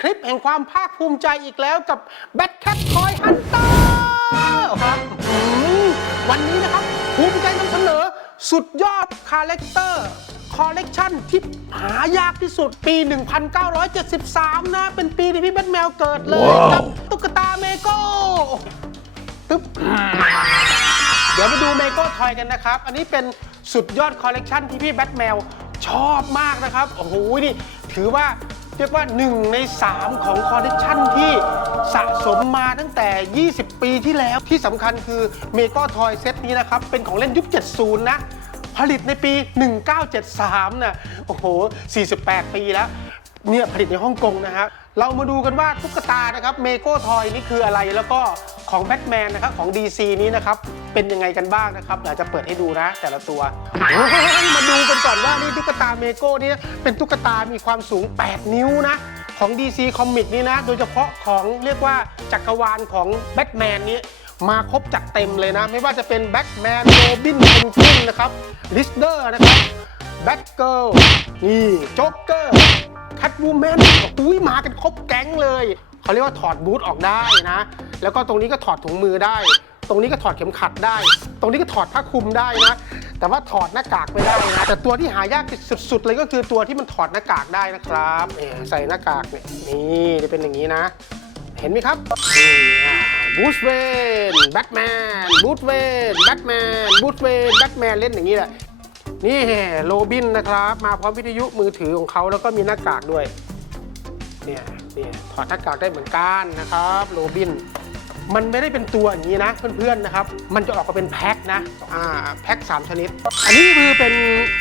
คลิปแห่งความภาคภูมิใจอีกแล้วกับ b a t Cat Toy Hunter ครับอืมวันนี้นะครับ ภูมิใจนำเสนอ สุดยอดคาแรคเตอร์คอลเลกชันที่หายากที่สุดปี 1973 นะ เป็นปีที่พี่แบทแมวเกิดเลยกับตุ๊กตาเมโก้ตึ๊บเดี๋ยวมาดูเมโก้ทอยกันนะครับ อันนี้เป็นสุดยอดคอลเลกชันที่พี่แบทแมวชอบมากนะครับ โอ้โห นี่ถือว่าเรียกว่า 1 ใน 3 ของคอลเลกชันที่สะสมมาตั้งแต่ 20 ปีที่แล้วที่สำคัญคือเมโก้ทอยเซตนี้นะครับ เป็นของเล่นยุค 70 นะ ผลิตในปี 1973น่ะโอ้โห 48 ปีแล้ว เนี่ย ผลิตในฮ่องกงนะฮะเรามาดูกันว่าตุ๊กตานะครับเมโก้ทอยนี่คืออะไรแล้วก็ ของแบทแมนนะครับของ DC นี้นะครับเป็นยังไงกันบ้างนะครับอยาจะเปิดให้ดูนะ แต่ละตัวโอ้ยมาดูกันก่อนว่านี่ตุ๊กตาเมโก้นี่เป็นตุ๊กตามีความสูง 8 นิ้วนะของ DC Comic นี่นะ โดยเฉพาะของเรียกว่าจักรวาลของแบทแมนนี้มาครบจัดเต็มเลยนะ ไม่ว่าจะเป็นแบทแมนโรบินเพนกวินนะครับลิสเดอร์นะครับแบทเกิลนี่โจ๊กเกอร์แคทวูแมนอุ้ยมากันครบแก๊งเลย เขาเรียกว่าถอดบูทออกได้นะ แล้วก็ตรงนี้ก็ถอดถุงมือได้ ตรงนี้ก็ถอดเข็มขัดได้ ตรงนี้ก็ถอดผ้าคลุมได้นะแต่ว่าถอดหน้ากากไม่ได้นะแต่ตัวที่หายากสุดๆเลยก็คือตัวที่มันถอดหน้ากากได้นะครับเนี่ยใส่หน้ากากเนี่ยนี่จะเป็นอย่างนี้นะ เห็นไหมครับนี่บูสเวนแบทแมนบูสเวนแบทแมนบูสเวนแบทแมนเล่นอย่างนี้แหละนี่โรบินนะครับ มาพร้อมวิทยุมือถือของเขาแล้วก็มีหน้ากากด้วยเนี่ยเนี่ยถอดหน้ากากได้เหมือนกันนะครับโรบิน มันไม่ได้เป็นตัวอย่างนี้นะเพื่อนๆนะครับ มันจะออกมาเป็นแพ็คนะอ่าแพ็ค3 ชนิด อันนี้คือเป็น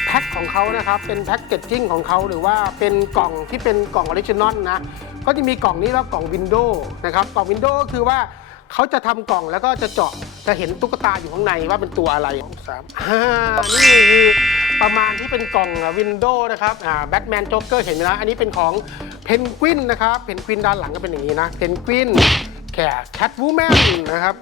แพ็คของเขานะครับ เป็นแพ็คเกจจิ้งของเขาหรือว่าเป็นกล่องที่เป็นกล่องออริจินอลนะ ก็จะมีกล่องนี้แล้วกล่องวินโดว์นะครับ กล่องวินโดว์ก็คือว่าเขาจะทำกล่องแล้วก็จะเจาะจะเห็นตุ๊กตาอยู่ข้างในว่าเป็นตัวอะไรสามอ่านี่คือประมาณที่เป็นกล่องวินโดว์นะครับอ่าแบทแมนโจ๊กเกอร์เห็นไหมนะอันนี้เป็นของเพนกวินนะครับเพนกวินด้านหลังก็เป็นอย่างนี้นะเพนกวิน แค่แคทวูแมนนะครับ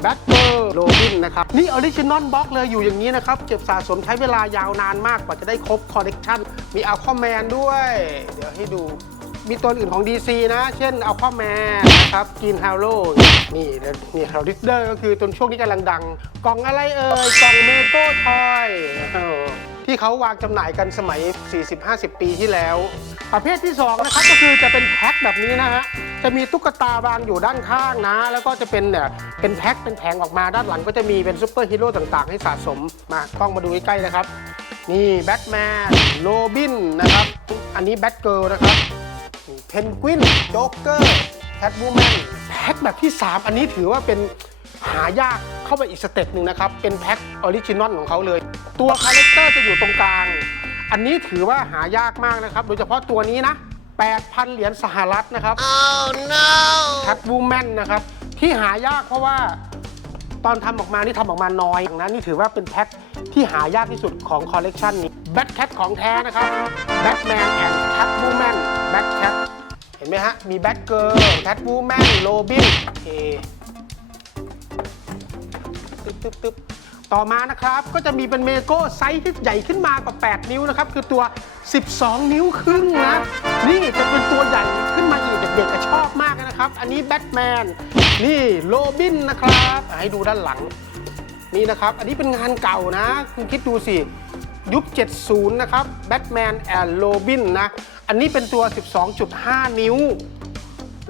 แบทเกอร์โรบินนะครับ นี่ออริจินอลบล็อกเลยอยู่อย่างนี้นะครับ เก็บสะสมใช้เวลายาวนานมากกว่าจะได้ครบคอลเลกชันมีอัลคอแมนด้วย เดี๋ยวให้ดูมีตัวอื่นของ DC นะ เช่นอัลคอแมนนะครับกินฮาโลนี่แล้วนี่ฮาริสเดอร์ก็คือตอนช่วงนี้กำลังดัง กล่องอะไรเอ่ย กล่องเมโก้ทอยที่เขาวางจำหน่ายกันสมัย 40-50 ปีที่แล้ว ประเภทที่ 2 นะครับ ก็คือจะเป็นแพ็คแบบนี้นะฮะ จะมีตุ๊กตาวางอยู่ด้านข้างนะ แล้วก็จะเป็นเนี่ยเป็นแพ็คเป็นแผงออกมาด้านหลังก็จะมีเป็นซูเปอร์ฮีโร่ต่างๆ ให้สะสมมากล้องมาดูใกล้ๆนะครับ นี่แบทแมนโรบินนะครับ อันนี้แบทเกิลนะครับเพนกวินโจ๊กเกอร์แคทวูแมนแพ็คแบบที่ 3 อันนี้ถือว่าเป็นหายากเข้าไปอีกสเต็ปหนึ่งนะครับ เป็นแพ็คออริจินอลของเขาเลย ตัวคาแรคเตอร์จะอยู่ตรงกลาง อันนี้ถือว่าหายากมากนะครับ โดยเฉพาะตัวนี้นะ 8,000 เหรียญสหรัฐนะครับ oh, no. แคทวูแมนนะครับ ที่หายากเพราะว่าตอนทำออกมานี่ทำออกมาน้อยนะนี่ถือว่าเป็นแพ็คที่หายากที่สุดของคอลเลกชันนี้แบทแคทของแท้นะครับแบทแมนแอนด์แคทวูแมนแบทแคทเห็นไหมฮะ มีแบทเกิร์ลแคทวูแมนโรบินโอเคตึ๊บตึ๊บตึ๊บต่อมานะครับ ก็จะมีเป็นเมโก้ไซส์ที่ใหญ่ขึ้นมากว่า 8 นิ้วนะครับ คือตัว 12 นิ้วครึ่งนะ นี่จะเป็นตัวใหญ่ขึ้นมาอีกเด็กๆก็ชอบมากนะครับ อันนี้แบทแมน นี่โรบินนะครับ ให้ดูด้านหลัง นี่นะครับ อันนี้เป็นงานเก่านะ คุณคิดดูสิ ยุค 70 นะครับแบทแมนแอนด์โรบินนะ อันนี้เป็นตัว 12.5 นิ้ว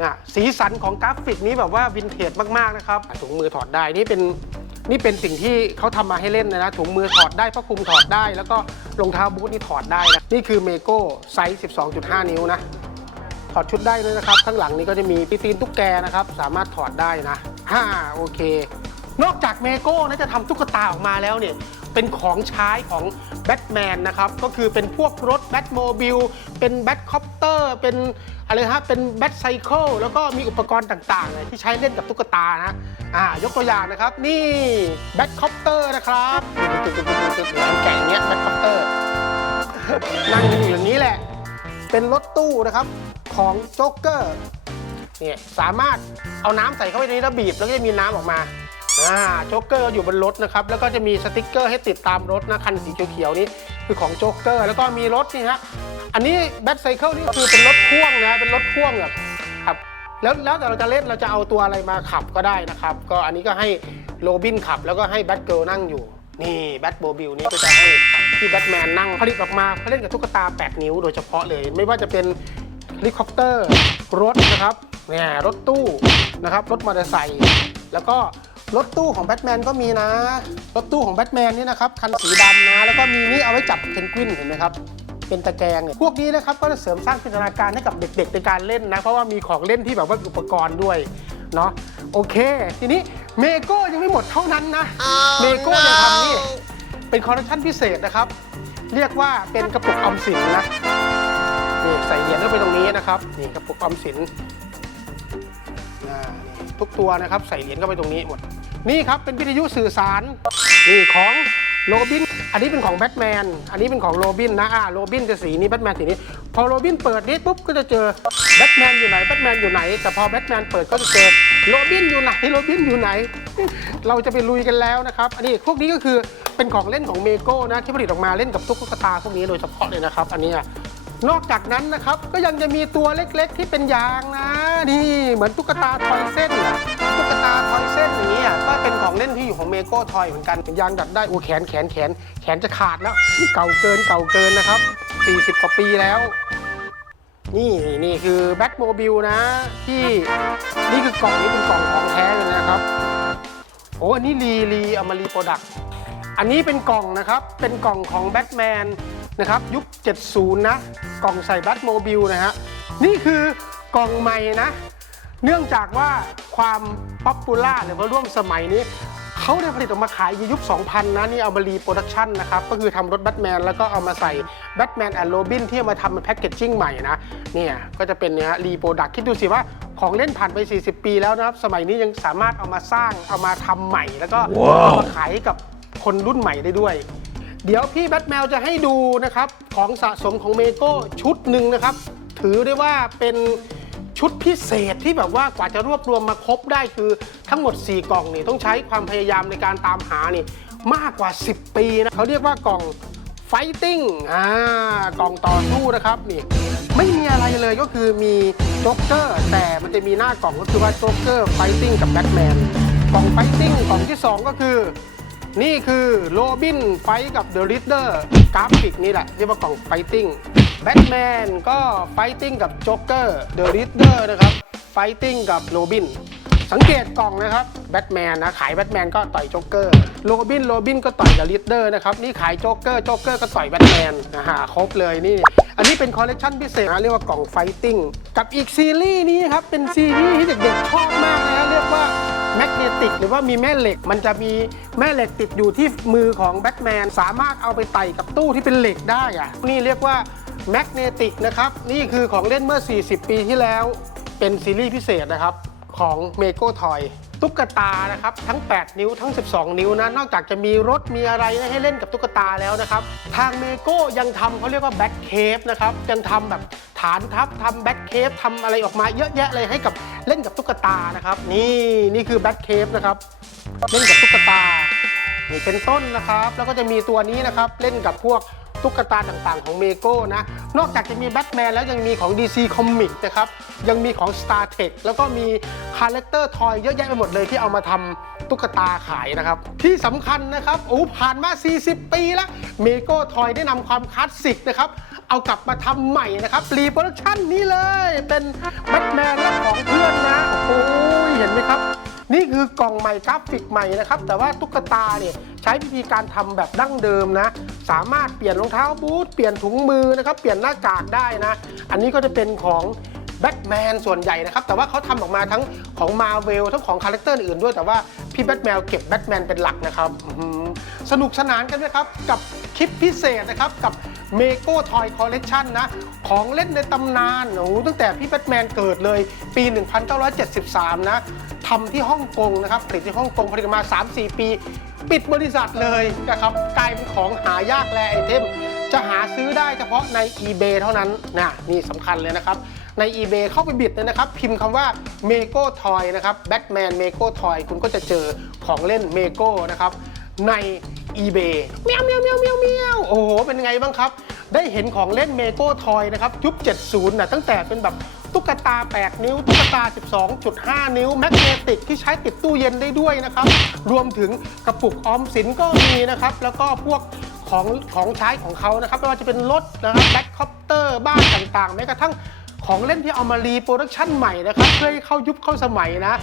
นะสีสันของกราฟิกนี้แบบว่าวินเทจมากๆนะครับถุงมือถอดได้นี่เป็น นี่เป็นสิ่งที่เขาทำมาให้เล่นนะนะถุงมือถอดได้ผ้าคลุมถอดได้ แล้วก็รองเท้าบูทนี่ถอดได้นะนี่คือเมโก้ไซส์ 12.5 นิ้วนะถอดชุดได้ด้วยนะครับ ข้างหลังนี้ก็จะมีปีตีนตุ๊กแกนะครับ สามารถถอดได้นะฮ่าโอเค นอกจากเมโก้นะจะทำตุ๊กตาออกมาแล้วเนี่ยเป็นของใช้ของแบทแมนนะครับ ก็คือเป็นพวกรถแบทโมบิลเป็นแบทคอปเตอร์เป็น อะไรฮะเป็นแบทไซเคิลแล้วก็มีอุปกรณ์ต่างๆเลยที่ใช้เล่นกับตุ๊กตานะอ่ายกตัวอย่างนะครับ นี่แบทคอปเตอร์นะครับตึกๆๆๆๆแก่งเงี้ยแบทคอปเตอร์นั่งอยู่อย่างนี้แหละ เป็นรถตู้นะครับของโจ๊กเกอร์เนี่ยสามารถเอาน้ำใส่เข้าไปในนี้แล้วบีบแล้วก็จะมีน้ำออกมา อ่าโจ๊กเกอร์อยู่บนรถนะครับแล้วก็จะมีสติกเกอร์ให้ติดตามรถนะคันสีเขียวๆนี่คือของโจ๊กเกอร์แล้วก็มีรถนี่ฮะอันนี้แบทไซเคิลนี่คือเป็นรถพ่วงนะเป็นรถพ่วงแบบครับแล้วแล้วแต่เราจะเล่นเราจะเอาตัวอะไรมาขับก็ได้นะครับ ก็อันนี้ก็ให้โรบินขับแล้วก็ให้แบทเกิลนั่งอยู่ นี่แบทโบบิลนี่ก็จะให้ที่แบทแมนนั่งผลิตออกมาเพื่อเล่นกับตุ๊กตา8นิ้วโดยเฉพาะเลย ไม่ว่าจะเป็นเฮลิคอปเตอร์รถนะครับเนี่ยรถตู้นะครับรถมอเตอร์ไซค์แล้วก็ รถตู้ของแบทแมนก็มีนะ รถตู้ของแบทแมนนี่นะครับ คันสีดำนะ แล้วก็มีนี่เอาไว้จับเพนกวินเห็นไหมครับ เป็นตะแกรงเนี่ย พวกนี้นะครับก็จะเสริมสร้างจินตนาการให้กับเด็กๆในการเล่นนะ เพราะว่ามีของเล่นที่แบบว่าอุปกรณ์ด้วย เนาะ โอเค ทีนี้เมโก้ยังไม่หมดเท่านั้นนะ เมโก้ยังทำนี่ เป็นคอลเลคชันพิเศษนะครับ เรียกว่าเป็นกระปุกออมสินนะ นี่ใส่เหรียญเข้าไปตรงนี้นะครับ นี่กระปุกออมสินอ่านี่ทุกตัวนะครับใส่เหรียญเข้าไปตรงนี้หมด นี่ครับเป็นวิทยุสื่อสารนี่ของโรบิน อันนี้เป็นของแบทแมน อันนี้เป็นของโรบินนะอ่าโรบินจะสีนี้แบทแมนสีนี้ พอโรบินเปิดนี้ปุ๊บก็จะเจอแบทแมนอยู่ไหนแบทแมนอยู่ไหน แต่พอแบทแมนเปิดก็จะเจอโรบินอยู่ไหนโรบินอยู่ไหน เราจะไปลุยกันแล้วนะครับ อันนี้พวกนี้ก็คือเป็นของเล่นของเมโก้นะที่ผลิตออกมาเล่นกับตุ๊กตาพวกนี้โดยเฉพาะเลยนะครับ อันนี้นอกจากนั้นนะครับก็ยังจะมีตัวเล็กๆที่เป็นยางนะนี่เหมือนตุ๊กตาทอยเส้น โก้ทอยเหมือนกันยางดัดได้โอ้แขนแขนแขนแขนจะขาดแล้ว เก่าเกินเก่าเกินนะครับ 40 กว่าปีแล้ว นี่นี่คือแบ็ t โมบิลนะ ที่นี่คือกล่องนี้เป็นกล่องของแท้เลยนะครับโอ้อันนี้รีรีเอามารีโปรดักต์อันนี้เป็นกล่องนะครับเป็นกล่องของแบทแมนนะครับยุค 70 นะ กล่องใส่แบทโมบิลนะฮะนี่คือกล่องใหม่นะ เนื่องจากว่าความป๊อปปูล่าหรือว่าร่วมสมัยนี้ เขาได้ผลิตออกมาขายในยุค 2000 นะ นี่เอามารีโปรดักชันนะครับ ก็คือทำรถแบทแมนแล้วก็เอามาใส่แบทแมนแอนด์โรบินที่เอามาทำเป็นแพคเกจจิ้งใหม่นะ เนี่ยก็จะเป็นเนื้อรีโปรดักคิดดูสิว่าของเล่นผ่านไป 40 ปีแล้วนะครับ สมัยนี้ยังสามารถเอามาสร้างเอามาทำใหม่ แล้วก็เอามาขายให้กับคนรุ่นใหม่ได้ด้วย เดี๋ยวพี่แบทแมวจะให้ดูนะครับของสะสมของเมโก้ชุดหนึ่งนะครับ ถือได้ว่าเป็น ชุดพิเศษที่แบบว่ากว่าจะรวบรวมมาครบได้คือทั้งหมด 4 กล่องนี่ต้องใช้ความพยายามในการตามหานี่มากกว่า 10 ปีนะเขาเรียกว่ากล่องไฟติ้งอ่ากล่องต่อสู้นะครับนี่ไม่มีอะไรเลยก็คือมีโจ๊กเกอร์แต่มันจะมีหน้ากล่องก็คือว่าโจ๊กเกอร์ไฟติ้งกับแบทแมนกล่องไฟติ้งกล่องที่สองก็คือ นี่คือโรบินไฟกับเดอะริดเดอร์กราฟิกนี่แหละเรียกว่ากล่องไฟติ้ง แบทแมนก็ไฟติ้งกับโจ๊กเกอร์เดอะริดเดอร์นะครับไฟติ้งกับโรบินสังเกตกล่องนะครับแบทแมนนะขายแบทแมนก็ต่อยโจ๊กเกอร์โรบินโรบินก็ต่อยเดอะริดเดอร์นะครับนี่ขายโจ๊กเกอร์โจ๊กเกอร์ก็ต่อยแบทแมนนะฮะครบเลยนี่ อันนี้เป็นคอลเลกชันพิเศษนะเรียกว่ากล่องไฟติ้งกับอีกซีรีส์นี้ครับเป็นซีรีส์ที่เด็กๆชอบมากนะเรียกว่าแมกเนติกหรือว่ามีแม่เหล็กมันจะมีแม่เหล็กติดอยู่ที่มือของแบทแมนสามารถเอาไปไต่กับตู้ที่เป็นเหล็กได้อะนี่เรียกว่า แมกเนติกนะครับ นี่คือของเล่นเมื่อ 40 ปีที่แล้ว เป็นซีรีส์พิเศษนะครับ ของเมโกทอยตุ๊กตานะครับ ทั้ง 8 นิ้วทั้ง 12 นิ้วนะ นอกจากจะมีรถมีอะไรให้เล่นกับตุ๊กตาแล้วนะครับ ทางเมโก้ยังทำเขาเรียกว่าแบ็คเคฟนะครับ ยังทำแบบฐานทับทำแบ็คเคฟทำอะไรออกมาเยอะแยะเลยให้กับเล่นกับตุ๊กตานะครับ นี่นี่คือแบ็คเคฟนะครับ เล่นกับตุ๊กตานี่เป็นต้นนะครับ แล้วก็จะมีตัวนี้นะครับ เล่นกับพวก ตุ๊กตาต่างๆ ของเมโก้นะ นอกจากจะมีแบทแมนแล้วยังมีของ DC Comics นะครับ ยังมีของ Star Trek แล้วก็มีคาแรคเตอร์ทอยเยอะแยะไปหมดเลยที่เอามาทำตุ๊กตาขายนะครับ ที่สำคัญนะครับโอ้ผ่านมา 40 ปีแล้วเมโก้ทอยได้นำความคลาสสิกนะครับเอากลับมาทำใหม่นะครับรีโปรดักชันนี้เลย เป็นแบทแมนและของเพื่อนนะโอ้ยเห็นไหมครับ นี่คือกล่องใหม่กราฟิกใหม่นะครับ แต่ว่าตุ๊กตาเนี่ยใช้วิธีการทำแบบดั้งเดิมนะ สามารถเปลี่ยนรองเท้าบูทเปลี่ยนถุงมือนะครับ เปลี่ยนหน้ากากได้นะ อันนี้ก็จะเป็นของแบทแมนส่วนใหญ่นะครับ แต่ว่าเขาทำออกมาทั้งของมาเวลทั้งของคาแรคเตอร์อื่นด้วยแต่ว่าพี่แบทแมนเก็บแบทแมนเป็นหลักนะครับสนุกสนานกันนะครับกับคลิปพิเศษนะครับกับเมโก้ทอยคอลเล t ชันนะ ของเล่นในตำนานโอ้โหตั้งแต่พี่แบทแมนเกิดเลยปี 1973 นะ ทำที่ฮ่องกงนะครับผลิตที่ฮ่องกงผลิตมา 3-4 ปี ปิดบริษัทเลยนะครับกลายเป็นของหายากแลไอเทมจะหาซื้อได้เฉพาะใน eBay เท่านั้นนะนี่สำคัญเลยนะครับ ใน eBay เข้าไปบิดเลยนะครับ พิมพ์คำว่า m e g o Toy นะครับ Batman m e g o Toy คุณก็จะเจอของเล่น m e g o นะครับใน eBay เมียวเมียวเมียวเมียวเมียวโอ้โห เป็นไงบ้างครับ ได้เห็นของเล่น m e g o Toy นะครับยุค70นะตั้งแต่เป็นแบบ ตุ๊กตา 8 นิ้ว ตุ๊กตา 12.5 นิ้ว แมกเนติกที่ใช้ติดตู้เย็นได้ด้วยนะครับ รวมถึงกระปุกออมสินก็มีนะครับ แล้วก็พวกของของใช้ของเขานะครับไม่ว่าจะเป็นรถนะครับแบ็คคอปเตอร์บ้านต่างๆแม้กระทั่งของเล่นที่เอามารีโปรดักชันใหม่นะครับเพื่อให้เข้ายุคเข้าสมัยนะ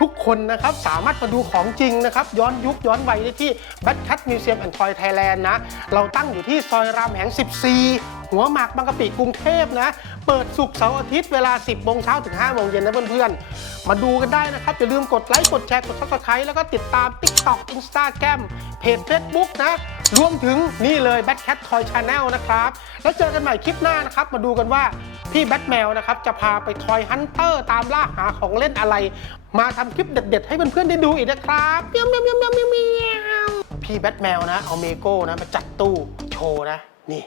ทุกคนนะครับสามารถมาดูของจริงนะครับ ย้อนยุคย้อนวัยได้ที่ b a t Cat Museum and Toy Thailand นะ เราตั้งอยู่ที่ซอยรามแหง 14 หัวหมากบางกะปิกรุงเทพนะเปิดสุกเสาร์อาทิตย์เวลา 10โมงเช้าถึง5โมงเย็นนะเพื่อนๆ มาดูกันได้นะครับ อย่าลืมกดไลค์ กดแชร์ กด subscribe แล้วก็ติดตาม TikTok Instagram เพจ Facebook นะ รวมถึงนี่เลย b a t Cat Toy Channel นะครับ แล้วเจอกันใหม่คลิปหน้านะครับ มาดูกันว่าพี่แบทแมวนะครับ จะพาไปทอยฮันเตอร์ตามล่าหาของเล่นอะไร มาทำคลิปเด็ด ๆ ให้เพื่อนๆได้ดูอีกนะครับเมียวเมียวเมียวเมียวเมียวเมียวพี่แบทแมวนะเอาเมโก้นะมาจัดตู้โชว์นะนี่